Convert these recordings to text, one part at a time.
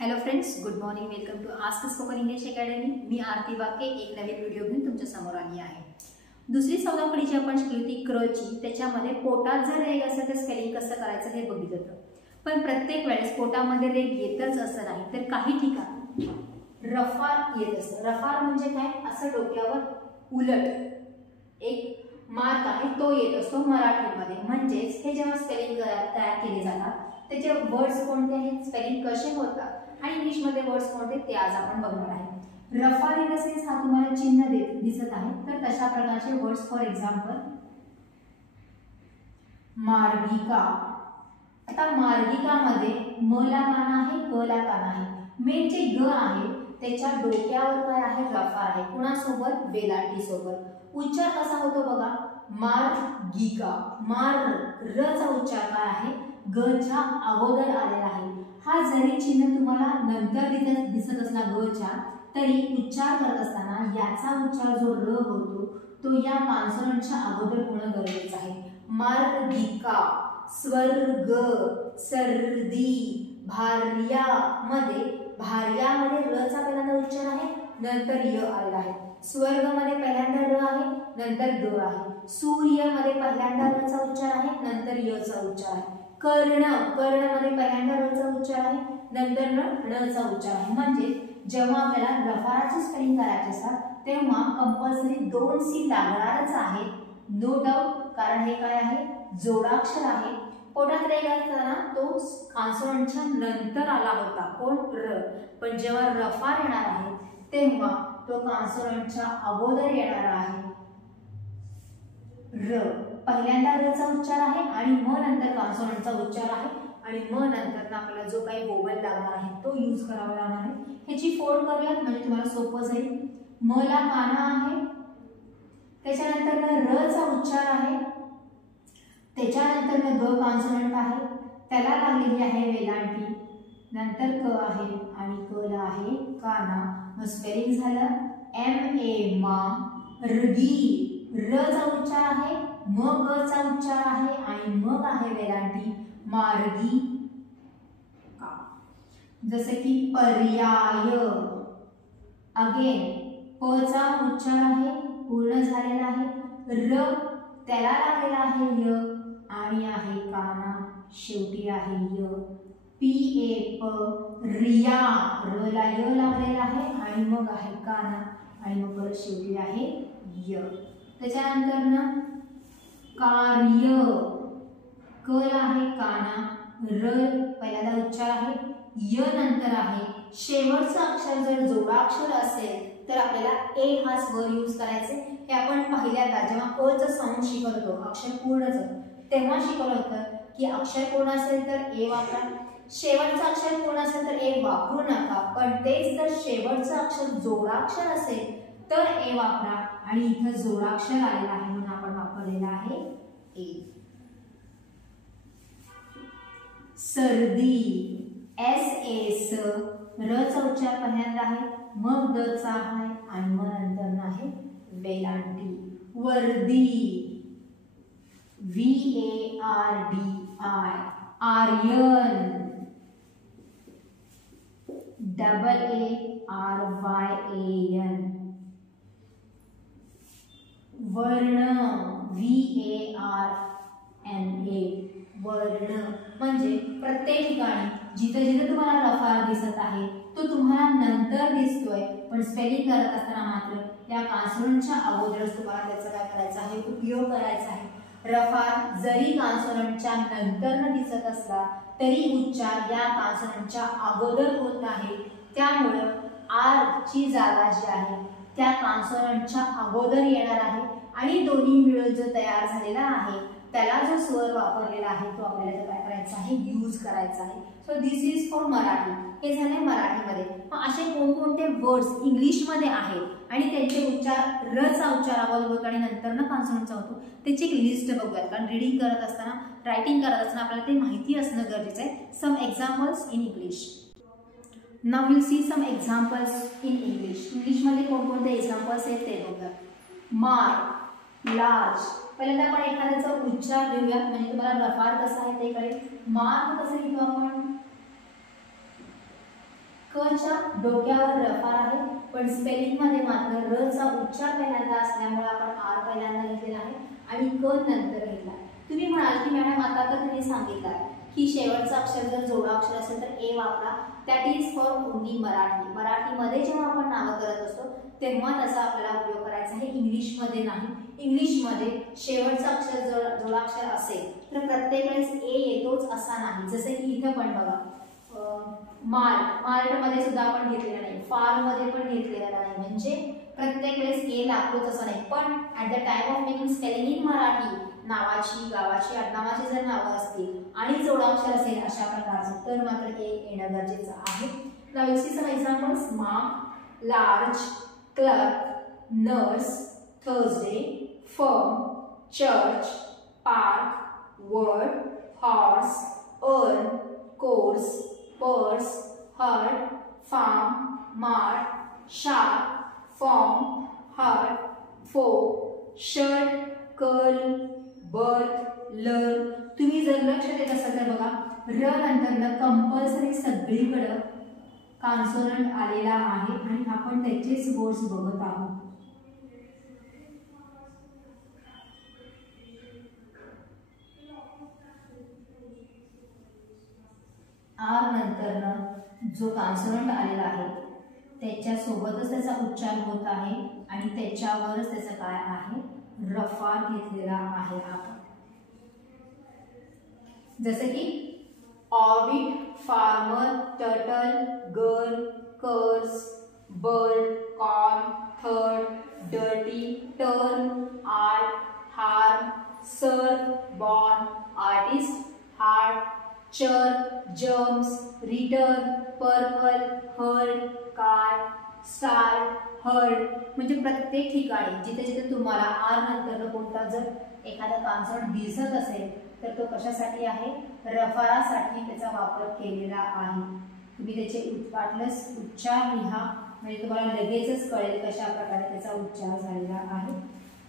Hello friends, good morning. Welcome to ask spoken English academy. मी आरती बाके एक नवीन video घेऊन तुमच्या समोर आली आहे. दुसरी सौदाखडी जी आपण शिकली होती क्रची, त्याच्यामध्ये पोटात जर रेग असेल तर स्पेलिंग कसं करायचं हे बघितलं होतं. पण प्रत्येक वेळेस पोटामध्ये रेग येतच असं नाही, तर काही ठिकाणी रफार येत असतं. रफार म्हणजे काय? असं डोक्यावर उलट एक मार्क आहे तो येत असतो मराठीमध्ये. म्हणजेच हे जेव्हा स्पेलिंग तयार केले जातात त्याचे वर्ड्स कोणते आहेत, स्पेलिंग कसे होतात आणि इंग्लिशमध्ये वर्ड्स कोणते ते आज आपण बघणार आहे. रफार इन द सेन्स हा तुम्हाला चिन्ह दिसत आहे, तर तशा प्रकारचे वर्ड्स फॉर एक्झाम्पल मार्गिका. आता मार्गिकामध्ये म ला कान आहे, क ला कान आहे. मेन जे ग आहे त्याच्या डोक्यावर काय आहे? रफार आहे. कुणासोबत? वेलांटी सोबत. उच्चार कसा होतो बघा, मार्गिका. मार र चा उच्चार काय आहे? ग च्या अगोदर आलेला आहे. हा जरी चिन्ह तुम्हाला नंतर दिसत असला ग च्या, तरी उच्चार करत असताना याचा उच्चार जो र होतो तो या कॉन्सोनंटच्या अगोदर होणं गरजेचं आहे. मार्गिका, स्वर्ग, सर्दी, भार्या मध्ये भार्यामध्ये र चा पहिल्यांदा उच्चार आहे, नंतर य आलेला आहे. स्वर्ग मध्ये पहिल्यांदा र आहे, नंतर ग आहे. सूर्य मध्ये पहिल्यांदा र चा उच्चार आहे, नंतर य चा उच्चार आहे. कर्ण, कर्ण मध्ये पहिल्यांदा र चा उच्चार आहे, नंतर न चा उच्चार आहे. म्हणजे जेव्हा आपल्याला रफाराची स्पेलिंग करायची असतात तेव्हा कंपल्सरी दोन सी लागणारच आहे, नो डाऊट. कारण हे काय आहे? जोडाक्षर आहे. पोटात रेग असताना तो कॉन्सोनंटच्या नंतर आला होता, कोण? र. पण जेव्हा रफार येणार आहे तेव्हा तो कॉन्सोनंटच्या अगोदर येणार आहे, र. पहिल्यांदा र चा उच्चार आहे आणि म नंतर कॉन्सोनंटचा उच्चार आहे आणि म नंतर आपल्याला जो काही वोवेल लागणार आहे तो यूज करावा लागणार आहे. ह्याची फोड करूयात म्हणजे तुम्हाला सोपं जाईल. म ला काना आहे, त्याच्यानंतर र चा उच्चार आहे, त्याच्यानंतर ग कॉन्सोनंट आहे, त्याला लागलेली आहे वेलांटी, नंतर क आहे आणि क ला आहे काना. मग स्पेलिंग झालं M-A मा रगी. र चा उच्चार आहे, मग ग चा उच्चार आहे आणि मग आहे वेलांटी, मार्गी का. जसे की पर्याय. अगेन प चा उच्चार आहे, पूर्ण झालेला आहे, र त्याला लागलेला आहे य आणि आहे काना, शेवटी आहे य. P-A प रिया, र ला य लागलेला आहे आणि मग आहे काना आणि मग परत शेवटी आहे य. त्याच्यानंतर ना कार्य, क ला आहे काना, र पहिल्यांदा उच्चार आहे, य नंतर आहे. शेवटचं अक्षर जर जोडाक्षर असेल तर आपल्याला ए हा स्वर यूज करायचे. हे आपण पहिल्यांदा जेव्हा क चं साऊंड शिकत होतो, अक्षर पूर्णच तेव्हा शिकवलं होतं की अक्षर पूर्ण असेल तर ए वापरा, शेवटचं अक्षर पूर्ण असेल तर ए वापरू नका. पण तेच जर शेवटचं अक्षर जोडाक्षर असेल तर ए वापरा आणि इथं जोडाक्षर आलेला आहे म्हणून आपण वापरलेला आहे ए. सर्दी, S-A स, र चा उच्चार पहिल्यांदा आहे, मग द चा आहे आणि मग नंतर आहे वेलांटी. वर्दी, V-A-R-D-I, आर्यन, A-A-R-Y-A-N. वर्ण, V-A-R-N-A, वर्ण. म्हणजे प्रत्येक ठिकाणी जिथे जिथे तुम्हाला रफार दिसत आहे तो तुम्हाला नंतर दिसतोय, पण स्पेलिंग करत असताना मात्र या कॉन्सोनंटच्या अगोदरच तुम्हाला त्याचा काय करायचा आहे? उपयोग करायचा आहे. रफार जरी कॉन्सोनंटच्या नंतर न दिसत असला तरी उच्चार या कॉन्सोनंटच्या अगोदर होत आहे. त्यामुळे आर ची जागा जी आहे त्या कॉन्सोनंटच्या अगोदर येणार आहे आणि दोन्ही मिळून जो तयार झालेला आहे त्याला जो स्वर वापरलेला आहे तो आपल्याला काय करायचा आहे? यूज करायचा आहे. So this is for Marathi. हे झाले मराठीमध्ये. मग असे कोणकोणते वर्ड्स इंग्लिशमध्ये आहेत आणि त्यांचे उच्चार र चा उच्चार अगोदर होतो आणि नंतर ना कॉन्सोनंटचा होतो त्याची एक लिस्ट बघूयात. कारण रीडिंग करत असताना, रायटिंग करत असताना आपल्याला ते माहिती असणं गरजेचं आहे. Some examples in English. Now will see some examples in English. इंग्लिशमध्ये कोणकोणते एक्झाम्पल्स आहेत ते बघूयात. मार, लार्ज. पहिल्यांदा आपण एखाद्याचा उच्चार घेऊयात म्हणजे तुम्हाला रफार कसा आहे ते कळेल. मार कसं लिहितो आपण? क च्या डोक्यावर रफार आहे, पण स्पेलिंग मध्ये मात्र र चा उच्चार पहिल्यांदा असल्यामुळे आपण आर पहिल्यांदा घेतलेला आहे आणि क नंतर घेतला. तुम्ही म्हणाल की मॅडम आता तर तुम्ही सांगितलं की शेवटचं अक्षर जर जोडाक्षर असेल तर ए वापरा. That is for only Marathi. मराठीमध्ये जेव्हा आपण नावं करत असतो तेव्हा त्याचा आपल्याला उपयोग करायचा आहे, इंग्लिशमध्ये नाही. इंग्लिशमध्ये शेवटचं अक्षर जर जोडाक्षर असेल तर प्रत्येक वेळेस ए येतोच असा नाही. जसे की इथं पण बघा मार्ट मध्ये सुद्धा आपण घेतलेला नाही, फार मध्ये पण घेतलेला नाही, म्हणजे प्रत्येक वेळेस ए लागतोच असं नाही. पण at the time of making spelling in Marathi नावाची गावाची आडनावाची जर नावं असतील आणि जोडाक्षर असेल अशा प्रकारचं तर मात्र ए येणं गरजेचं आहे. Now you see some examples. Mark, large, clerk, nurse, Thursday, firm, church, park, word, horse, earn, course, purse, hurt, farm, mart, sharp, form, hurt, four, shirt, curl, birth, learn. तुम्ही जर लक्ष देत असाल तर बघा र नंतर कंपल्सरी सगळीकडे कॉन्सोनंट आलेला आहे आणि आपण त्याचेच वर्ड्स बघत आहोत. आर नंतर जो कॉन्सोनंट आलेला आहे त्याच्या सोबतच त्याचा उच्चार होत आहे आणि त्याच्यावरच त्याचा काय आहे रफार घेतलेला आहे आपण. जसे की orbit, farmer, turtle, girl, curse, bird, corn, third, dirty, turn, art, harm, serve, born, artist, heart, church, germs, return, purple, herd, card, star, herd. म्हणजे प्रत्येक ठिकाणी जिथे जिथे तुम्हाला आर नंतर कोणता जर एखादा कॉन्सोनंट दिसत असेल तर तो कशासाठी आहे रफारासाठी त्याचा वापर केलेला आहे. तुम्ही त्याचे उच्चार लिहा म्हणजे तुम्हाला लगेचच कळेल कशा प्रकारे त्याचा उच्चार झालेला आहे.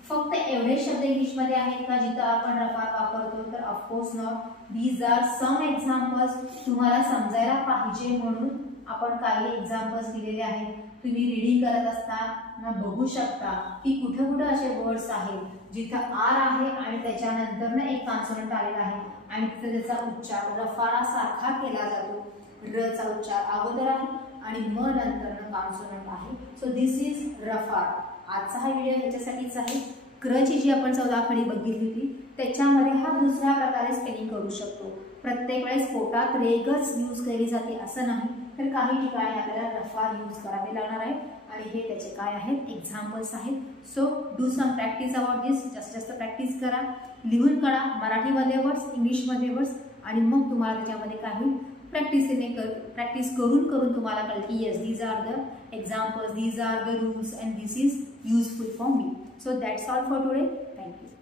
फक्त एवढे शब्द इंग्लिशमध्ये आहेत का जिथं आपण रफार वापरतो तर of course not. These are some examples. तुम्हाला समजायला पाहिजे म्हणून आपण काही एक्झाम्पल्स दिलेले आहेत. तुम्ही रीडिंग करत असताना बघू शकता की कुठे कुठे असे वर्ड्स आहेत जिथं आर आहे आणि त्याच्यानंतर ना एक कॉन्सोनंट आलेला आहे आणि तिथे त्याचा उच्चार रफारासारखा केला जातो. र चा उच्चार अगोदर आहे आणि म नंतर कॉन्सोनंट आहे. सो दिस इज रफार. आजचा हा व्हिडिओ ह्याच्यासाठीच आहे. क्रची जी आपण 14 खडी बघितली होती त्याच्यामध्ये हा दुसऱ्या प्रकारे स्पेलिंग करू शकतो. प्रत्येक वेळेस पोटात रेगच यूज केली जाते असं नाही, तर काही ठिकाणी आपल्याला रफार यूज करावे लागणार आहे आणि हे त्याचे काय आहेत एक्झाम्पल्स आहेत. So do some practice about this. जास्तीत जास्त प्रॅक्टिस करा, लिहून काढा मराठीमध्ये वर्ड्स, इंग्लिशमध्ये वर्ड्स आणि मग तुम्हाला त्याच्यामध्ये काही प्रॅक्टिस करून तुम्हाला कळेल की yes these are the examples, these are the rules and this is useful for me. So that's all for today. Thank you.